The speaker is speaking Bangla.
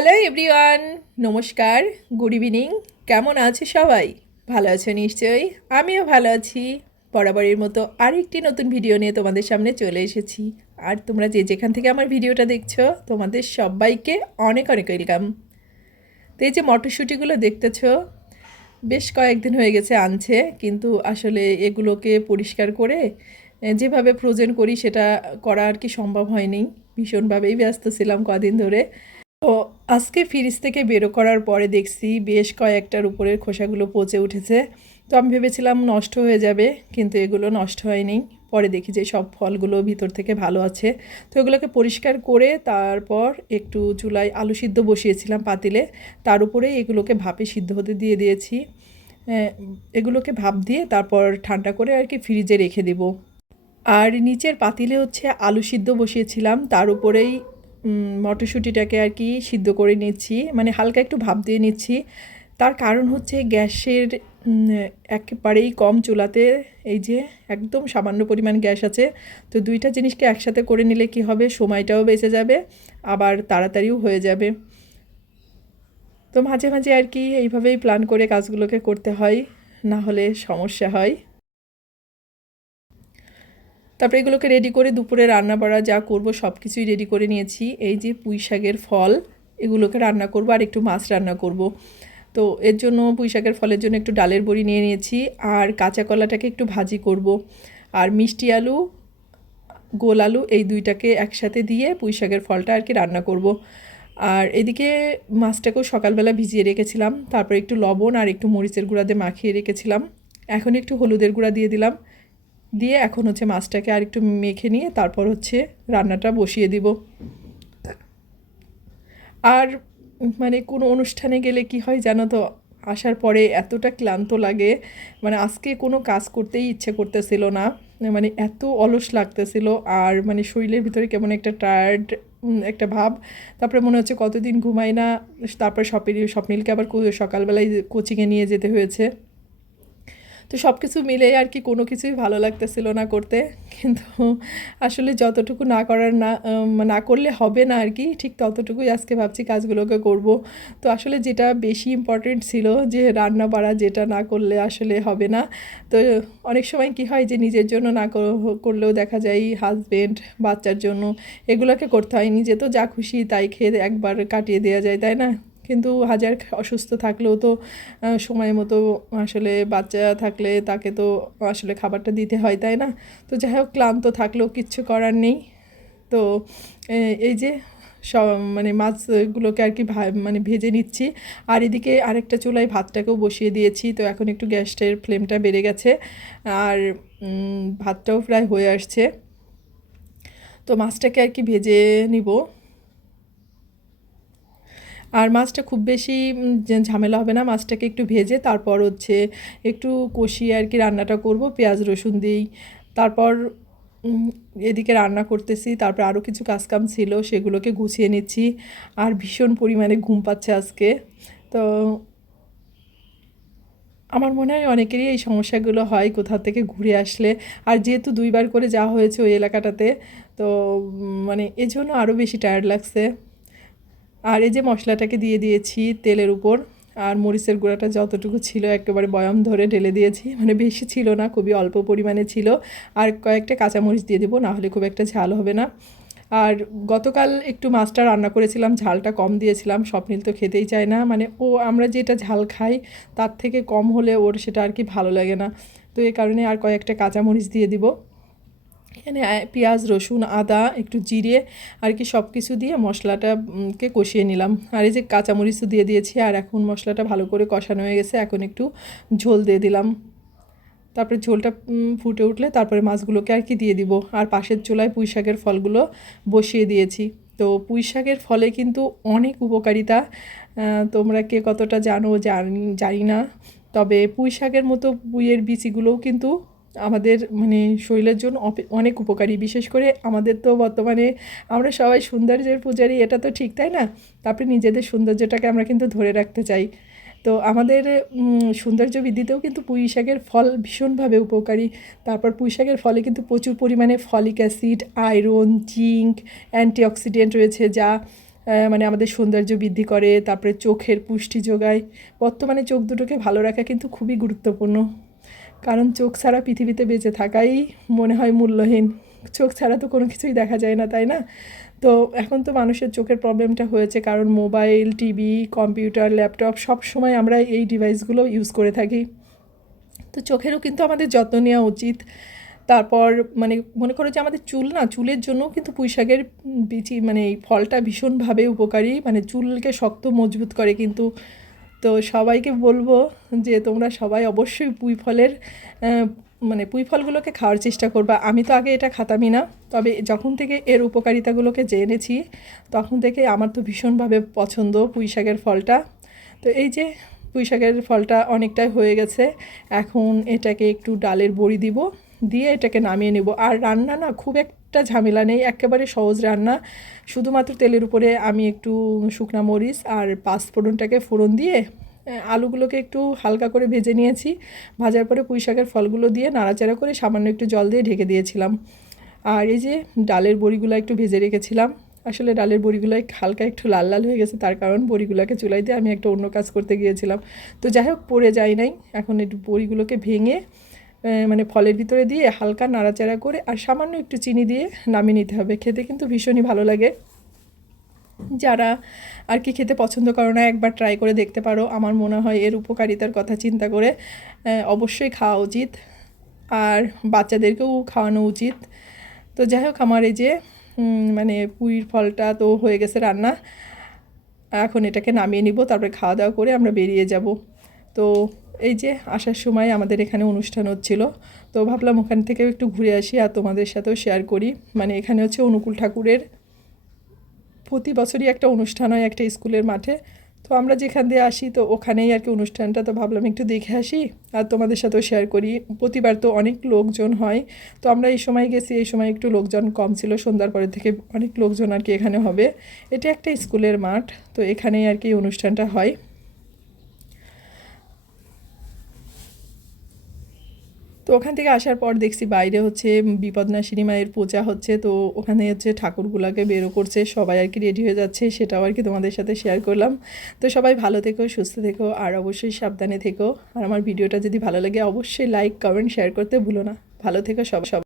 হ্যালো এভরিওয়ান, নমস্কার, গুড ইভিনিং। কেমন আছে সবাই? ভালো আছো নিশ্চয়ই? আমিও ভালো আছি। বরাবরের মতো আরেকটি নতুন ভিডিও নিয়ে তোমাদের সামনে চলে এসেছি। আর তোমরা যে যেখান থেকে আমার ভিডিওটা দেখছ, তোমাদের সবাইকে অনেক অনেক ওয়েলকাম। তো এই যে মটরশুঁটিগুলো দেখতেছো, বেশ কয়েকদিন হয়ে গেছে আনছে, কিন্তু আসলে এগুলোকে পরিষ্কার করে যেভাবে ফ্রোজেন করি সেটা করা আর কি সম্ভব হয়নি। ভীষণভাবেই ব্যস্ত ছিলাম কদিন ধরে। তো আজকে ফ্রিজ থেকে বেরো করার পরে দেখছি বেশ কয়েকটার উপরের খোসাগুলো পচে উঠেছে। তো আমি ভেবেছিলাম নষ্ট হয়ে যাবে, কিন্তু এগুলো নষ্ট হয়নি। পরে দেখি যে সব ফলগুলো ভিতর থেকে ভালো আছে। তো এগুলোকে পরিষ্কার করে তারপর একটু চুলায় আলু সিদ্ধ বসিয়েছিলাম পাতিলে। তার উপরে এগুলোকে ভাপে সিদ্ধ হতে দিয়ে দিয়েছি। এগুলোকে ভাপ দিয়ে তারপর ঠান্ডা করে আর কি ফ্রিজে রেখে দেবো। আর নিচের পাতিলে হচ্ছে আলু সিদ্ধ বসিয়েছিলাম। তার উপরেই মটরশুঁটিটাকে আর কি সিদ্ধ করে নিচ্ছি মানে হালকা একটু ভাপ দিয়ে নিচ্ছি। তার কারণ হচ্ছে গ্যাসের একেবারেই কম চুলাতে এই যে একদম সামান্য পরিমাণ গ্যাস আছে, তো দুইটা জিনিসকে একসাথে করে নিলে কি হবে? সময়টাও বেঁচে যাবে, আবার তাড়াতাড়িও হয়ে যাবে। তো মাঝে মাঝে আর কি এইভাবেই প্ল্যান করে কাজগুলোকে করতে হয়, না হলে সমস্যা হয়। তারপরে এগুলোকে রেডি করে দুপুরে রান্না বাড়া যা করব সব কিছুই রেডি করে নিয়েছি। এই যে পুঁই শাকের ফল, এগুলোকে রান্না করব আর একটু মাছ রান্না করব। তো এর জন্য পুঁই শাকের ফলের জন্য একটু ডালের বড়ি নিয়ে নিয়েছি আর কাঁচা কলাটাকে একটু ভাজি করব। আর মিষ্টি আলু, গোল আলু এই দুইটাকে একসাথে দিয়ে পুঁই শাকের ফলটা আর কি রান্না করব। আর এদিকে মাছটাকেও সকালবেলা ভিজিয়ে রেখেছিলাম। তারপর একটু লবণ আর একটু মরিচের গুঁড়া দিয়ে মাখিয়ে রেখেছিলাম। এখন একটু হলুদের গুঁড়া দিয়ে দিলাম। দিয়ে এখন হচ্ছে মাছটাকে আর একটু মেখে নিয়ে তারপর হচ্ছে রান্নাটা বসিয়ে দিব। আর মানে কোনো অনুষ্ঠানে গেলে কি হয় জানো তো? আসার পরে এতটা ক্লান্ত লাগে। মানে আজকে কোনো কাজ করতেই ইচ্ছে করতেছিল না। মানে এত অলস লাগতেছিল। আর মানে শরীরের ভিতরে কেমন একটা টায়ার্ড একটা ভাব। তারপরে মনে হচ্ছে কতদিন ঘুমাই না। তারপরে স্বপ্নিল স্বপ্নিলকে আবার সকালবেলায় কোচিংয়ে নিয়ে যেতে হয়েছে। তো সব কিছু মিলে আর কি কোনো কিছুই ভালো লাগতেছিল না করতে। কিন্তু আসলে যতটুকু না করার না না করলে হবে না আর কি, ঠিক ততটুকুই আজকে ভাবছি কাজগুলোকে করব। তো আসলে যেটা বেশি ইম্পর্টেন্ট ছিল যে রান্না বাড়া যেটা না করলে আসলে হবে না। তো অনেক সময় কি হয় যে নিজের জন্য না করলেও দেখা যায় হাজবেন্ড বাচ্চার জন্য এগুলোকে করতে হয়। নিজে তো যা খুশি তাই খেয়ে একবার কাটিয়ে দেওয়া যায়, তাই না? কিন্তু হাজার অসুস্থ থাকলেও তো সময় মতো আসলে বাচ্চা থাকলে তাকে তো আসলে খাবারটা দিতে হয়, তাই না? তো যাই হোক, ক্লান্ত থাকলেও কিচ্ছু করার নেই। তো এই যে সব মানে মাছগুলোকে আর কি মানে ভেজে নিচ্ছি। আর এদিকে আরেকটা চুলায় ভাতটাকেও বসিয়ে দিয়েছি। তো এখন একটু গ্যাসটার ফ্লেমটা বেড়ে গেছে। আর ভাতটাও প্রায় হয়ে আসছে। তো মাছটাকে আর কি ভেজে নিব। আর মাছটা খুব বেশি ঝামেলা হবে না, মাছটাকে একটু ভেজে তারপর হচ্ছে একটু কষিয়ে আর কি রান্নাটা করব, পেঁয়াজ, রসুন দিই তারপর এদিকে রান্না করতেছি, তারপর আরও কিছু কাজকাম ছিল, সেগুলোকে গুছিয়ে নিচ্ছি। আর ভীষণ পরিমাণে ঘুম পাচ্ছে আজকে। তো আমার মনে হয় অনেকেরই এই সমস্যাগুলো হয় কোথা থেকে ঘুরে আসলে। আর যেহেতু দুইবার করে যাওয়া হয়েছে ওই এলাকাটাতে, তো মানে এজন্য আরও বেশি টায়ার্ড লাগছে। আর এই যে মশলাটাকে দিয়ে দিয়েছি তেলের উপর, আর মরিচের গুঁড়াটা যতটুকু ছিল একেবারে বয়াম ধরে ঢেলে দিয়েছি মানে বেশি ছিল না, খুবই অল্প পরিমাণে ছিল। আর কয়েকটা কাঁচামরিচ দিয়ে দেবো, না হলে খুব একটা ঝাল হবে না। আর গতকাল একটু মাছটা রান্না করেছিলাম, ঝালটা কম দিয়েছিলাম, স্বপ্নিল তো খেতেই চায় না মানে ও, আমরা যেটা ঝাল খাই, তার থেকে কম হলে ওর সেটা আর কি ভালো লাগে না। তো এই কারণে আর কয়েকটা কাঁচামরিচ দিয়ে দিব। এখানে পেঁয়াজ, রসুন, আদা একটু জিরে আর কি সব কিছু দিয়ে মশলাটাকে কষিয়ে নিলাম। আর এই যে কাঁচামরিচও দিয়ে দিয়েছি আর এখন মশলাটা ভালো করে কষানো হয়ে গেছে। এখন একটু ঝোল দিয়ে দিলাম। তারপরে ঝোলটা ফুটে উঠলে তারপরে মাছগুলোকে আর কি দিয়ে দিব। আর পাশের চুলায় পুঁই শাকের ফলগুলো বসিয়ে দিয়েছি। তো পুঁই শাকের ফলে কিন্তু অনেক উপকারিতা। তোমরা কে কতটা জানো, জানি না। তবে পুঁই শাকের মতো পুঁইয়ের বিচিগুলোও কিন্তু আমাদের মানে শরীরের জন্য অনেক উপকারী। বিশেষ করে আমাদের তো বর্তমানে আমরা সবাই সৌন্দর্যের পূজারি, এটা তো ঠিক, তাই না? তারপরে নিজেদের সৌন্দর্যটাকে আমরা কিন্তু ধরে রাখতে চাই। তো আমাদের সৌন্দর্য বৃদ্ধিতেও কিন্তু পুঁই শাকের ফল ভীষণভাবে উপকারী। তারপর পুঁই শাকের ফলে কিন্তু প্রচুর পরিমাণে folic acid, iron, zinc, antioxidant রয়েছে যা মানে আমাদের সৌন্দর্য বৃদ্ধি করে। তারপরে চোখের পুষ্টি যোগায়। বর্তমানে চোখ দুটোকে ভালো রাখা কিন্তু খুবই গুরুত্বপূর্ণ। কারণ চোখ ছাড়া পৃথিবীতে বেঁচে থাকাই মনে হয় মূল্যহীন। চোখ ছাড়া তো কোনো কিছুই দেখা যায় না, তাই না? তো এখন তো মানুষের চোখের প্রবলেমটা হয়েছে, কারণ মোবাইল, টিভি, কম্পিউটার, ল্যাপটপ সব সময় আমরা এই ডিভাইসগুলো ইউজ করে থাকি। তো চোখেরও কিন্তু আমাদের যত্ন নেওয়া উচিত। তারপর মানে মনে করো যে আমাদের চুল না, চুলের জন্য কিন্তু পুঁই শাকের বিচি মানে এই ফলটা ভীষণভাবে উপকারী। মানে চুলকে শক্ত, মজবুত করে কিন্তু তো সবাইকে বলব যে তোমরা সবাই অবশ্যই পুঁই ফলের মানে পুঁই ফলগুলোকে খাওয়ার চেষ্টা করবা। আমি তো আগে এটা খাতামই না। তবে যখন থেকে এর উপকারিতাগুলোকে জেনেছি তখন থেকে আমার তো ভীষণভাবে পছন্দ পুঁই শাকের ফলটা। তো এই যে পুঁই শাকের ফলটা অনেকটাই হয়ে গেছে, এখন এটাকে একটু ডালের বড়ি দিব, দিয়ে এটাকে নামিয়ে নেব। আর রান্না না খুব একটা ঝামেলা নেই, একেবারে সহজ রান্না। শুধুমাত্র তেলের উপরে আমি একটু শুকনা মরিচ আর পাঁচফোড়নটাকে ফোড়ন দিয়ে আলুগুলোকে একটু হালকা করে ভেজে নিয়েছি। ভাজার পরে পুঁই শাকের ফলগুলো দিয়ে নাড়াচাড়া করে সামান্য একটু জল দিয়ে ঢেকে দিয়েছিলাম। আর এই যে ডালের বড়িগুলো একটু ভেজে রেখেছিলাম, আসলে ডালের বড়িগুলো হালকা একটু লাল লাল হয়ে গেছে, তার কারণ বড়িগুলোকে চুলাই দিয়ে আমি একটা অন্য কাজ করতে গিয়েছিলাম। তো যাই হোক, পড়ে যায় নাই, এখন একটু বড়িগুলোকে ভেঙে মানে ফলের ভিতরে দিয়ে হালকা নাড়াচাড়া করে আর সামান্য একটু চিনি দিয়ে নামিয়ে নিতে হবে। খেতে কিন্তু ভীষণই ভালো লাগে। যারা আর কি খেতে পছন্দ করো না, একবার ট্রাই করে দেখতে পারো। আমার মনে হয় এর উপকারিতার কথা চিন্তা করে অবশ্যই খাওয়া উচিত। আর বাচ্চাদেরকেও খাওয়ানো উচিত। তো যাই হোক, আমার এই যে মানে পুঁইর ফলটা তো হয়ে গেছে রান্না। এখন এটাকে নামিয়ে নিব, তারপরে খাওয়া দাওয়া করে আমরা বেরিয়ে যাব। তো এই যে আসার সময় আমাদের এখানে অনুষ্ঠান হচ্ছিল, তো ভাবলাম ওখান থেকেও একটু ঘুরে আসি আর তোমাদের সাথেও শেয়ার করি। মানে এখানে হচ্ছে অনুকূল ঠাকুরের প্রতি বছরই একটা অনুষ্ঠান হয় একটা স্কুলের মাঠে। তো আমরা যেখান দিয়ে আসি তো ওখানেই আর কি অনুষ্ঠানটা, তো ভাবলাম একটু দেখে আসি আর তোমাদের সাথেও শেয়ার করি। প্রতিবার তো অনেক লোকজন হয়, তো আমরা এই সময় গেছি, এই সময় একটু লোকজন কম ছিল, সন্ধ্যার পরে থেকে অনেক লোকজন আর কি এখানে হবে। এটা একটা স্কুলের মাঠ, তো এখানেই আর কি অনুষ্ঠানটা হয়। তো ওখান থেকে আসার পর দেখছি বাইরে হচ্ছে বিপদনাশিনী মায়ের পূজা হচ্ছে, তো ওখানে হচ্ছে ঠাকুরগুলাকে বেরো করছে, সবাই আর কি রেডি হয়ে যাচ্ছে, সেটাও আর কি তোমাদের সাথে শেয়ার করলাম। তো সবাই ভালো থেকো, সুস্থ থেকো, আর অবশ্যই সাবধানে থেকো। আর আমার ভিডিওটা যদি ভালো লাগে, অবশ্যই লাইক কমেন্ট শেয়ার করতে ভুলো না। ভালো থেকো সব সব